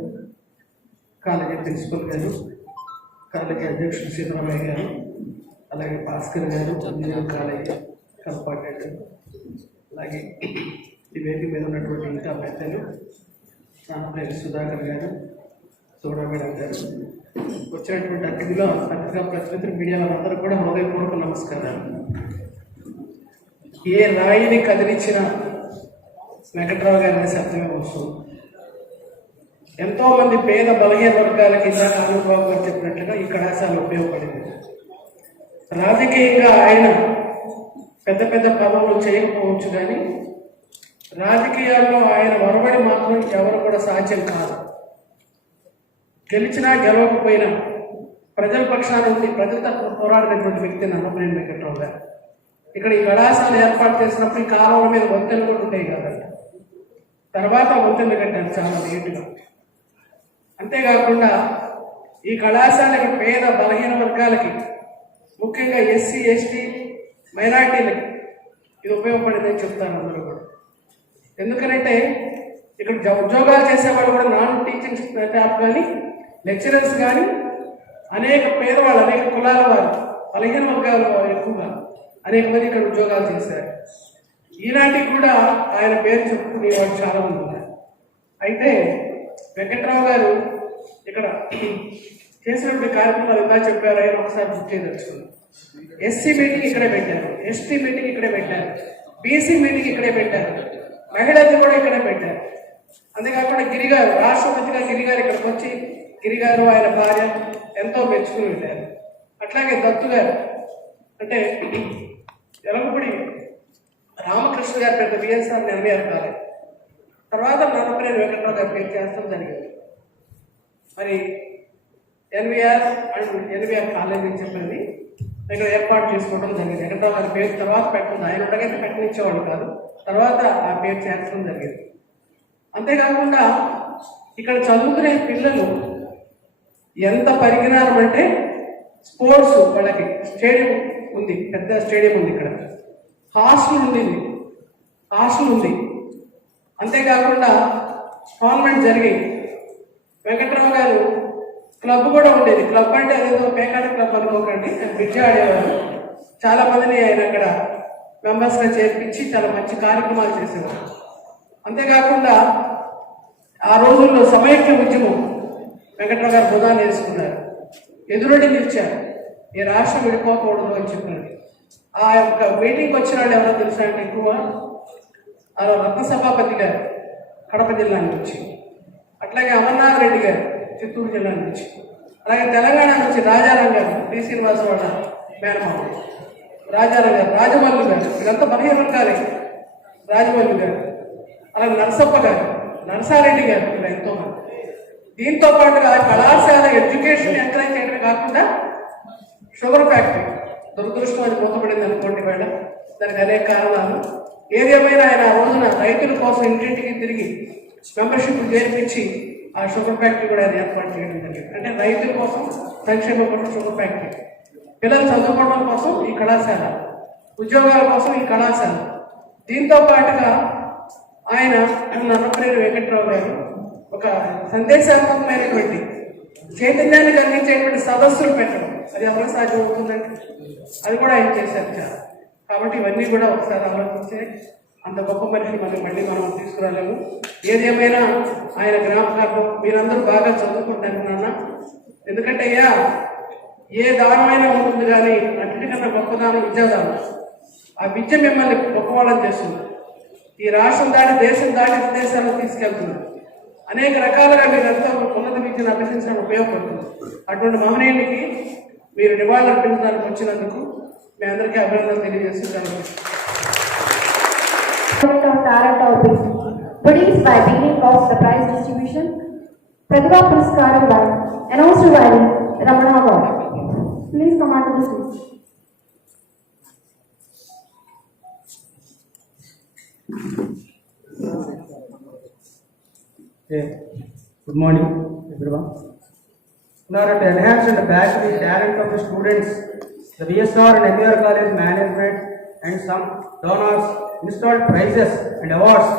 కాలేజీ ప్రిన్సిపల్ గారు, కాలేజీ అధ్యక్షుడు సీతారామయ్య గారు, అలాగే భాస్కర్ గారు, ఇంజనీరింగ్ కాలేజీ కల్పాటెడ్, అలాగే ఈ వేదిక మీద ఉన్నటువంటి ఇంకా పెద్దలు నాన్నపల్లి సుధాకర్ గారు, సోడా మేడం గారు, వచ్చినటువంటి అతిథిలో ప్రతినిధులు, మీడియా వాళ్ళందరూ కూడా హృదయపూర్వక నమస్కారాలు. ఏ రాయిని కదిలించిన వెంకట్రావు గారిని శబ్దమే వస్తుంది. ఎంతోమంది పేద బలహీన వర్గాలకి ఇందాక అనుభవం గారు చెప్పినట్లుగా ఈ కళాశాల ఉపయోగపడింది. రాజకీయంగా ఆయన పెద్ద పెద్ద పదవులు చేయకపోవచ్చు, కానీ రాజకీయాల్లో ఆయన ఒరబడి మాత్రం ఎవరు కూడా సాధ్యం కాదు. గెలిచినా గెలవకపోయినా ప్రజల పక్షాన ఉండి ప్రజల తరఫున పోరాడినటువంటి వ్యక్తి నన్నపనేని వెంకట్రావు గారు. ఇక్కడ ఈ కళాశాల ఏర్పాటు చేసినప్పుడు ఈ కాలువల మీద వంతెనలు కూడా ఉంటాయి కదంట. తర్వాత వంతెనలు కట్టారు చాలా లేటుగా. అంతేకాకుండా ఈ కళాశాల పేద బలహీన వర్గాలకి, ముఖ్యంగా ఎస్సీ ఎస్టీ మైనార్టీలకి ఇది ఉపయోగపడిందని చెప్తారు అందరూ కూడా. ఎందుకనంటే ఇక్కడ ఉద్యోగాలు చేసేవాళ్ళు కూడా నాన్ టీచింగ్ స్టాఫ్ కానీ లెక్చరర్స్ కానీ అనేక పేదవాళ్ళు, అనేక కులాల వారు, బలహీన వర్గాల వారు ఎక్కువగా అనేక మంది ఇక్కడ ఉద్యోగాలు చేశారు. ఈనాటికి కూడా ఆయన పేరు చెప్పుకునే వాళ్ళు చాలా మంది ఉన్నారు. అయితే వెంకట్రావు గారు ఇక్కడ చేసినటువంటి కార్యక్రమాలు ఎలా చెప్పారు ఆయన ఒకసారి గుర్తు చేయదలుచుకున్నారు. ఎస్సీ మీటింగ్ ఇక్కడే పెట్టారు, ఎస్టీ మీటింగ్ ఇక్కడే పెట్టారు, బీసీ మీటింగ్ ఇక్కడే పెట్టారు, మహిళలు కూడా ఇక్కడే పెట్టారు. అంతేకాకుండా గిరిగారు, రాష్ట్రపతిగా గిరిగారు ఇక్కడికి వచ్చి గిరిగారు ఆయన భార్య ఎంతో మెచ్చుకుని వెళ్ళారు. అట్లాగే దత్తు గారు అంటే ఎలగపూడి రామకృష్ణ గారు పెద్ద బిఎస్ఆర్ 86 కాలేదు. తర్వాత నన్నపనేని వెంకట్రావు గారి పేరు చేస్తాం జరిగింది. మరి ఎన్వీఆర్ అండ్ ఎన్వీఆర్ కాలేజ్ అని చెప్పండి ఇక్కడ ఏర్పాటు చేసుకోవడం జరిగింది. వెంకట్రావు గారి పేరు తర్వాత పెట్టడం, ఆయన ఉండగైతే పెట్టనిచ్చేవాడు కాదు, తర్వాత ఆ పేరు చేర్చడం జరిగింది. అంతేకాకుండా ఇక్కడ చదువుకునే పిల్లలు ఎంత పరిజ్ఞానం అంటే స్పోర్ట్స్, వాళ్ళకి స్టేడియం ఉంది, పెద్ద స్టేడియం ఉంది, ఇక్కడ హాస్టల్ ఉంది. అంతేకాకుండా టోర్నమెంట్ జరిగాయి. వెంకట్రావు గారు క్లబ్ కూడా ఉండేది. క్లబ్ అంటే అదేదో పేకాట క్లబ్ అనుకోకండి, బ్రిడ్జ్ ఆడేవారు. చాలా మందిని ఆయన అక్కడ మెంబర్స్గా చేర్పించి చాలా మంచి కార్యక్రమాలు చేసేవారు. అంతేకాకుండా ఆ రోజుల్లో సమైక్య ఉద్యమం వెంకట్రావు గారు ప్రధానం వేసుకున్నారు, ఎదురడి నిలిచారు, ఈ రాష్ట్రం విడిపోకూడదు అని చెప్పారు. ఆ యొక్క మీటింగ్ వచ్చిన వాళ్ళు ఎవరో తెలుసా అంటే ఎక్కువ రత్న సభాపతి గారు కడప జిల్లా నుంచి, అట్లాగే అమర్నాథ్ రెడ్డి గారు చిత్తూరు జిల్లా నుంచి, అలాగే తెలంగాణ నుంచి రాజారాం గారు, డి శ్రీనివాస వాళ్ళ మేనమామ రాజారాం గారు, రాజమల్లి గారు, వీళ్ళంతా బలహీన వర్గాలే. రాజమల్లి గారు, అలాగే నరసప్ప గారు, నరసారెడ్డి గారు, ఇలా ఎంతోమంది. దీంతో పాటుగా కళాశాల ఎడ్యుకేషన్ ఎంకరేజ్ చేయడమే కాకుండా షుగర్ ఫ్యాక్టరీ దురదృష్టం అది మూతపడింది అనుకోండి మేడం, దానికి అనేక కారణాలు. ఏదేమైనా ఆయన ఆ రోజున రైతుల కోసం ఇంటింటికి తిరిగి మెంబర్షిప్ చేర్పించి ఆ షుగర్ ఫ్యాక్టరీ కూడా ఆయన ఏర్పాటు చేయడం జరిగింది. అంటే రైతుల కోసం సంక్షేమం కోసం షుగర్ ఫ్యాక్టరీ, పిల్లలు చదువుకోవడం కోసం ఈ కళాశాల, ఉద్యోగాల కోసం ఈ కళాశాల. దీంతో పాటుగా ఆయన నన్నపనేని వెంకట్రావు గారు ఒక సందేశాత్మకమైనటువంటి చైతన్యాన్ని కలిగించేటువంటి సదస్సులు పెట్టడం, అది ఎవరికి సాధ్యం అవుతుందండి, అది కూడా ఆయన చేశారు చాలా. కాబట్టి ఇవన్నీ కూడా ఒకసారి ఆలోచించే అంత గొప్ప మనిషి మళ్ళీ మనం తీసుకురాలేము. ఏదేమైనా ఆయన జ్ఞాపకార్థం మీరందరూ బాగా చదువుకుంటారు నాన్న, ఎందుకంటే అయ్యా ఏ దానమైనా ఉంటుంది, కానీ అన్నిటికన్నా గొప్పదానం విద్యాదానం. ఆ విద్య మిమ్మల్ని గొప్పవాళ్ళని చేస్తుంది, ఈ రాష్ట్రం దాటి దేశం దాటి విదేశాలకు తీసుకెళ్తుంది. అనేక రకాలుగా మీరు ఎంతో ఉన్నత విద్యను అభ్యసించడానికి ఉపయోగపడుతుంది. అటువంటి మహనీయునికి మీరు నివాళులు అర్పించడానికి వచ్చినందుకు మీ అందరికీ అభినందనలు తెలియజేస్తున్నాను. Produced by beginning of the prize distribution, Pratibha Puruskaram by announced by Ramana Gaur. Please come out to the stage. Okay. Good morning, everyone. In order to enhance and back the talent of the students, the BSR and MBR College management and some donors installed prizes and awards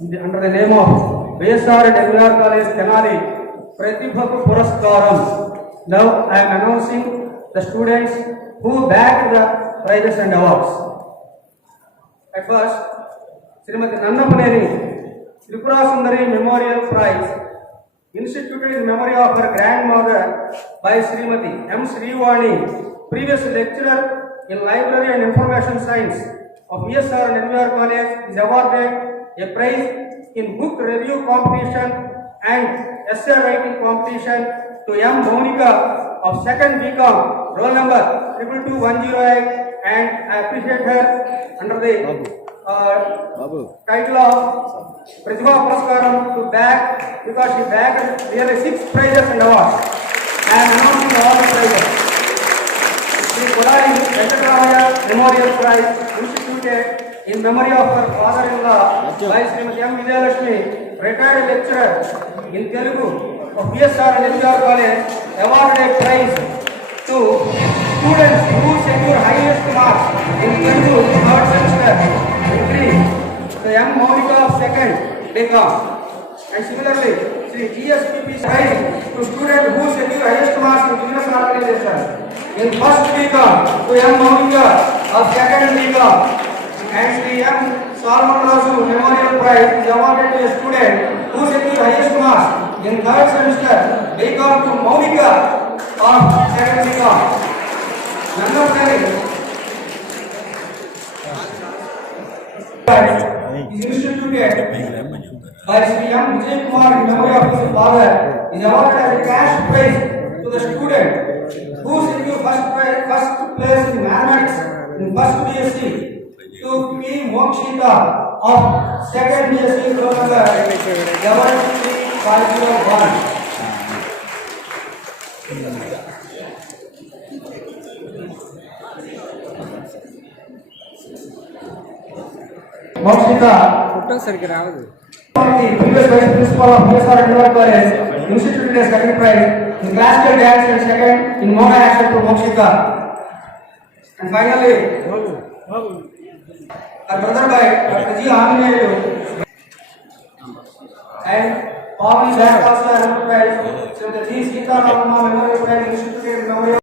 under the name of BSR and MBR College Tenali Pratibha Puraskaram. Now I am announcing the students who bagged the prizes and awards. At first, Srimati Nannapaneni Tripura Sundari Memorial Prize, instituted in memory of her grandmother by Srimati M. Srivani, previous lecturer in Library and Information Science of ESR and NVR College, is awarded a prize in book review competition and essay writing competition to M. Monica of 2nd BCom, roll number 22108, and I appreciate her under the title of Pratibha Puraskaram to bag, because she bagged nearly 6 prizes and awards. I am announcing all the prizes. Sri Kodai Venkatramaya Memorial Prize, instituted in memory of her father-in-law by Srimati M. Vijayalakshmi, retired lecturer in Telugu of BSR and NVR College, awarded a prize to students who secure highest marks in Telugu 3rd semester. The M. Monica of 2nd BCom. And similarly, Sri GSPP prize to students who secure highest marks in business organization. In 1st BCom, to M. Monica of 2nd BCom. And Sri M. Salman Rasu Memorial Prize is awarded to a student who secure highest marks in 3rd semester BCom to Monica of 2nd BCom. Nannapaneni is instituted by Sri M. Vijay Kumar in memory of his father, is awarded as a cash prize to the student who secured first place in mathematics in 1st BSc to P. Mokshita of 2nd BSc, roll number 73501. Mokshita, the previous vice principal of BSR and NVR College, instituted a 2nd prize in classical dance and 2nd in Mona action to Mokshita. And finally, our brother by Dr. G. Amineyu and Bobby Jack also has a prize. So the G. Sita Ramma Memorial Prize instituted in memory of